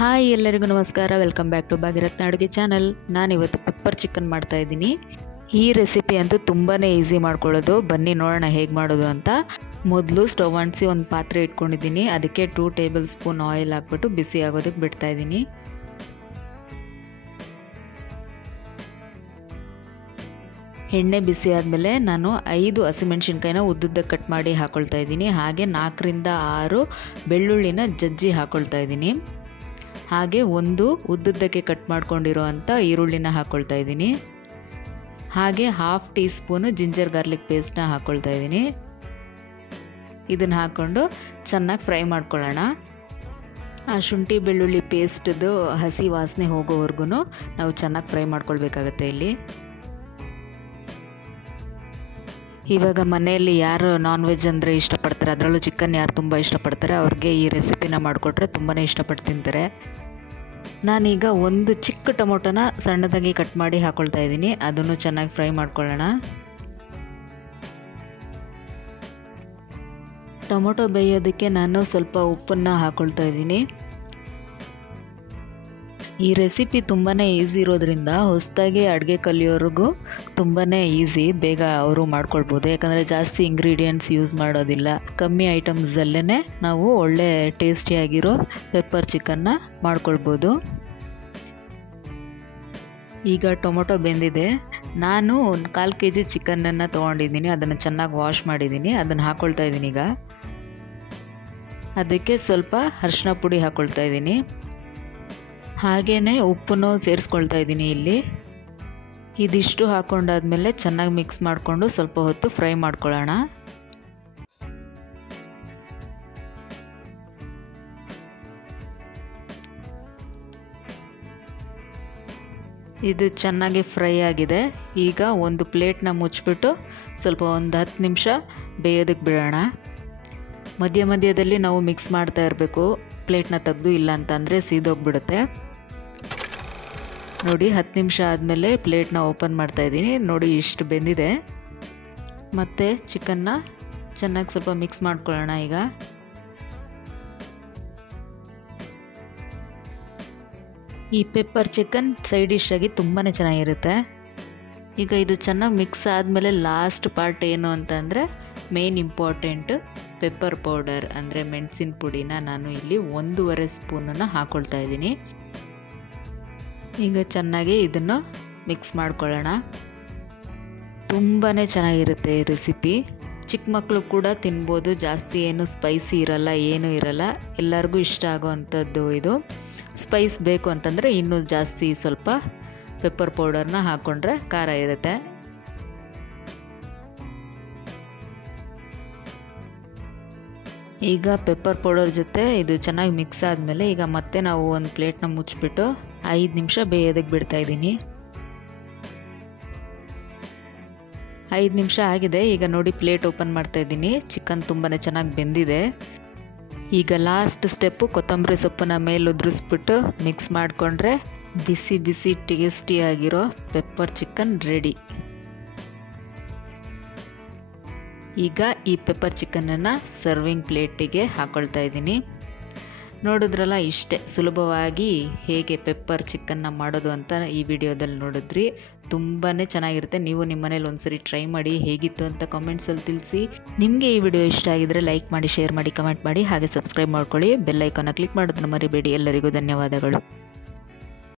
Hi ಎಲ್ಲರಿಗೂ ನಮಸ್ಕಾರ. Welcome back to ಭಾಗ್ಯರತ್ನ ಅಡುಗೆ ಚಾನಲ್. ನಾನಿವತ್ತು ಪೆಪ್ಪರ್ ಚಿಕನ್ ಮಾಡ್ತಾಯಿದ್ದೀನಿ. ಈ ರೆಸಿಪಿ ಅಂತೂ ತುಂಬಾ ಈಸಿ ಮಾಡ್ಕೊಳ್ಳೋದು. ಬನ್ನಿ ನೋಡೋಣ ಹೇಗೆ ಮಾಡೋದು ಅಂತ. ಮೊದಲು ಸ್ಟವ್ ಅಂಟಿಸಿ ಒಂದು ಪಾತ್ರೆ ಇಟ್ಕೊಂಡಿದ್ದೀನಿ. ಅದಕ್ಕೆ 2 ಟೇಬಲ್ ಸ್ಪೂನ್ ಆಯಿಲ್ ಹಾಕ್ಬಿಟ್ಟು ಬಿಸಿ ಆಗೋದಕ್ಕೆ ಬಿಡ್ತಾಯಿದ್ದೀನಿ. ಎಣ್ಣೆ ಬಿಸಿ ಆದಮೇಲೆ ನಾನು 5 ಹಸಿಮೆಣಸಿನ್ಕಾಯಿನ ಉದ್ದುದ್ದಕ್ಕೆ ಕಟ್ ಮಾಡಿ ಹಾಕ್ಕೊಳ್ತಾ ಇದ್ದೀನಿ. ಹಾಗೆ 4 ರಿಂದ 6 ಬೆಳ್ಳುಳ್ಳಿನ ಜಜ್ಜಿ ಹಾಕ್ಕೊಳ್ತಾ ಇದ್ದೀನಿ. ಹಾಗೆ ಒಂದು ಉದ್ದುದ್ದಕ್ಕೆ ಕಟ್ ಮಾಡ್ಕೊಂಡಿರೋ ಅಂಥ ಈರುಳ್ಳಿನ ಹಾಕ್ಕೊಳ್ತಾ ಇದ್ದೀನಿ. ಹಾಗೆ 1/2 ಟೀ ಸ್ಪೂನು ಜಿಂಜರ್ ಗಾರ್ಲಿಕ್ ಪೇಸ್ಟ್ನ ಹಾಕ್ಕೊಳ್ತಾ ಇದ್ದೀನಿ. ಇದನ್ನು ಹಾಕ್ಕೊಂಡು ಚೆನ್ನಾಗಿ ಫ್ರೈ ಮಾಡ್ಕೊಳ್ಳೋಣ. ಆ ಶುಂಠಿ ಬೆಳ್ಳುಳ್ಳಿ ಪೇಸ್ಟ್ದು ಹಸಿ ವಾಸನೆ ಹೋಗೋವರೆಗೂ ನಾವು ಚೆನ್ನಾಗಿ ಫ್ರೈ ಮಾಡ್ಕೊಳ್ಬೇಕಾಗತ್ತೆ ಇಲ್ಲಿ. ಇವಾಗ ಮನೆಯಲ್ಲಿ ಯಾರು ನಾನ್ ವೆಜ್ ಅಂದರೆ ಇಷ್ಟಪಡ್ತಾರೆ, ಅದರಲ್ಲೂ ಚಿಕನ್ ಯಾರು ತುಂಬ ಇಷ್ಟಪಡ್ತಾರೆ, ಅವ್ರಿಗೆ ಈ ರೆಸಿಪಿನ ಮಾಡಿಕೊಟ್ರೆ ತುಂಬಾ ಇಷ್ಟಪಟ್ಟು ತಿಂತಾರೆ. ನಾನೀಗ ಒಂದು ಚಿಕ್ಕ ಟೊಮೊಟೊನ ಸಣ್ಣದಾಗಿ ಕಟ್ ಮಾಡಿ ಹಾಕ್ಕೊಳ್ತಾ ಇದ್ದೀನಿ. ಅದನ್ನು ಚೆನ್ನಾಗಿ ಫ್ರೈ ಮಾಡ್ಕೊಳ್ಳೋಣ. ಟೊಮೊಟೊ ಬೇಯೋದಕ್ಕೆ ನಾನು ಸ್ವಲ್ಪ ಉಪ್ಪನ್ನು ಹಾಕ್ಕೊಳ್ತಾ ಇದ್ದೀನಿ. ಈ ರೆಸಿಪಿ ತುಂಬಾ ಈಸಿ ಇರೋದ್ರಿಂದ ಹೊಸದಾಗಿ ಅಡುಗೆ ಕಲಿಯೋರಿಗೂ ತುಂಬಾ ಈಸಿ, ಬೇಗ ಅವರು ಮಾಡ್ಕೊಳ್ಬೋದು. ಯಾಕಂದರೆ ಜಾಸ್ತಿ ಇಂಗ್ರೀಡಿಯೆಂಟ್ಸ್ ಯೂಸ್ ಮಾಡೋದಿಲ್ಲ, ಕಮ್ಮಿ ಐಟಮ್ಸಲ್ಲೇ ನಾವು ಒಳ್ಳೆ ಟೇಸ್ಟಿಯಾಗಿರೋ ಪೆಪ್ಪರ್ ಚಿಕನ್ನ ಮಾಡ್ಕೊಳ್ಬೋದು. ಈಗ ಟೊಮೊಟೊ ಬೆಂದಿದೆ. ನಾನು 1/4 kg ಚಿಕನನ್ನು ತೊಗೊಂಡಿದ್ದೀನಿ. ಅದನ್ನು ಚೆನ್ನಾಗಿ ವಾಶ್ ಮಾಡಿದ್ದೀನಿ. ಅದನ್ನು ಹಾಕ್ಕೊಳ್ತಾ ಇದ್ದೀನಿ. ಈಗ ಅದಕ್ಕೆ ಸ್ವಲ್ಪ ಅರಿಶಿನ ಪುಡಿ ಹಾಕ್ಕೊಳ್ತಾ ಇದ್ದೀನಿ. ಹಾಗೆಯೇ ಉಪ್ಪನ್ನು ಸೇರಿಸ್ಕೊಳ್ತಾ ಇದ್ದೀನಿ ಇಲ್ಲಿ. ಇದಿಷ್ಟು ಹಾಕ್ಕೊಂಡಾದ್ಮೇಲೆ ಚೆನ್ನಾಗಿ ಮಿಕ್ಸ್ ಮಾಡಿಕೊಂಡು ಸ್ವಲ್ಪ ಹೊತ್ತು ಫ್ರೈ ಮಾಡ್ಕೊಳ್ಳೋಣ. ಇದು ಚೆನ್ನಾಗಿ ಫ್ರೈ ಆಗಿದೆ. ಈಗ ಒಂದು ಪ್ಲೇಟ್ನ ಮುಚ್ಚಿಬಿಟ್ಟು ಸ್ವಲ್ಪ ಒಂದು 10 ನಿಮಿಷ ಬೇಯೋದಕ್ಕೆ ಬಿಡೋಣ. ಮಧ್ಯ ಮಧ್ಯದಲ್ಲಿ ನಾವು ಮಿಕ್ಸ್ ಮಾಡ್ತಾ ಇರಬೇಕು. ಪ್ಲೇಟ್ನ ತೆಗೆದು ಇಲ್ಲ ಅಂತಂದರೆ ಸೀದೋಗ್ಬಿಡುತ್ತೆ. ನೋಡಿ 10 ನಿಮಿಷ ಆದಮೇಲೆ ಪ್ಲೇಟ್ನ ಓಪನ್ ಮಾಡ್ತಾ ಇದ್ದೀನಿ. ನೋಡಿ ಇಷ್ಟು ಬೆಂದಿದೆ. ಮತ್ತು ಚಿಕನ್ನ ಚೆನ್ನಾಗಿ ಸ್ವಲ್ಪ ಮಿಕ್ಸ್ ಮಾಡ್ಕೊಳ್ಳೋಣ. ಈಗ ಈ ಪೆಪ್ಪರ್ ಚಿಕನ್ ಸೈಡ್ ಡಿಶ್ ಆಗಿ ತುಂಬಾ ಚೆನ್ನಾಗಿರುತ್ತೆ. ಈಗ ಇದು ಚೆನ್ನಾಗಿ ಮಿಕ್ಸ್ ಆದಮೇಲೆ ಲಾಸ್ಟ್ ಪಾರ್ಟ್ ಏನು ಅಂತಂದರೆ ಮೇನ್ ಇಂಪಾರ್ಟೆಂಟ್ ಪೆಪ್ಪರ್ ಪೌಡರ್ ಅಂದರೆ ಮೆಣಸಿನ ಪುಡಿನ ನಾನು ಇಲ್ಲಿ 1.5 ಸ್ಪೂನನ್ನು ಹಾಕ್ಕೊಳ್ತಾ ಇದ್ದೀನಿ. ಈಗ ಚೆನ್ನಾಗಿ ಇದನ್ನು ಮಿಕ್ಸ್ ಮಾಡ್ಕೊಳ್ಳೋಣ. ತುಂಬಾ ಚೆನ್ನಾಗಿರುತ್ತೆ ಈ ರೆಸಿಪಿ. ಚಿಕ್ಕ ಮಕ್ಕಳು ಕೂಡ ತಿನ್ಬೋದು. ಜಾಸ್ತಿ ಏನು ಸ್ಪೈಸಿ ಇರಲ್ಲ, ಏನೂ ಇರಲ್ಲ. ಎಲ್ಲರಿಗೂ ಇಷ್ಟ ಆಗೋವಂಥದ್ದು ಇದು. ಸ್ಪೈಸ್ ಬೇಕು ಅಂತಂದರೆ ಇನ್ನೂ ಜಾಸ್ತಿ ಸ್ವಲ್ಪ ಪೆಪ್ಪರ್ ಪೌಡರ್ನ ಹಾಕ್ಕೊಂಡ್ರೆ ಖಾರ ಇರುತ್ತೆ. ಈಗ ಪೆಪ್ಪರ್ ಪೌಡರ್ ಜೊತೆ ಇದು ಚೆನ್ನಾಗಿ ಮಿಕ್ಸ್ ಆದಮೇಲೆ ಈಗ ಮತ್ತೆ ನಾವು ಒಂದು ಪ್ಲೇಟ್ನ ಮುಚ್ಚಿಬಿಟ್ಟು 5 ನಿಮಿಷ ಬೇಯೋದಕ್ಕೆ ಬಿಡ್ತಾಯಿದ್ದೀನಿ. 5 ನಿಮಿಷ ಆಗಿದೆ. ಈಗ ನೋಡಿ ಪ್ಲೇಟ್ ಓಪನ್ ಮಾಡ್ತಾಯಿದ್ದೀನಿ. ಚಿಕನ್ ತುಂಬಾ ಚೆನ್ನಾಗಿ ಬೆಂದಿದೆ. ಈಗ ಲಾಸ್ಟ್ ಸ್ಟೆಪ್ಪು ಕೊತ್ತಂಬರಿ ಸೊಪ್ಪನ್ನ ಮೇಲೆ ಉದುರಿಸ್ಬಿಟ್ಟು ಮಿಕ್ಸ್ ಮಾಡಿಕೊಂಡ್ರೆ ಬಿಸಿ ಬಿಸಿ ಟೇಸ್ಟಿಯಾಗಿರೋ ಪೆಪ್ಪರ್ ಚಿಕನ್ ರೆಡಿ. ಈಗ ಈ ಪೆಪ್ಪರ್ ಚಿಕನನ್ನು ಸರ್ವಿಂಗ್ ಪ್ಲೇಟಿಗೆ ಹಾಕ್ಕೊಳ್ತಾ ಇದ್ದೀನಿ. ನೋಡಿದ್ರಲ್ಲ, ಇಷ್ಟೇ ಸುಲಭವಾಗಿ ಹೇಗೆ ಪೆಪ್ಪರ್ ಚಿಕನ್ನ ಮಾಡೋದು ಅಂತ ಈ ವಿಡಿಯೋದಲ್ಲಿ ನೋಡಿದ್ರಿ. ತುಂಬಾ ಚೆನ್ನಾಗಿರುತ್ತೆ. ನೀವು ನಿಮ್ಮ ಮನೇಲಿ ಒಂದ್ಸರಿ ಟ್ರೈ ಮಾಡಿ, ಹೇಗಿತ್ತು ಅಂತ ಕಾಮೆಂಟ್ಸಲ್ಲಿ ತಿಳಿಸಿ. ನಿಮಗೆ ಈ ವಿಡಿಯೋ ಇಷ್ಟ ಆಗಿದರೆ ಲೈಕ್ ಮಾಡಿ, ಶೇರ್ ಮಾಡಿ, ಕಮೆಂಟ್ ಮಾಡಿ. ಹಾಗೆ ಸಬ್ಸ್ಕ್ರೈಬ್ ಮಾಡ್ಕೊಳ್ಳಿ. ಬೆಲ್ ಐಕಾನ್ನ ಕ್ಲಿಕ್ ಮಾಡೋದನ್ನು ಮರಿಬೇಡಿ. ಎಲ್ಲರಿಗೂ ಧನ್ಯವಾದಗಳು.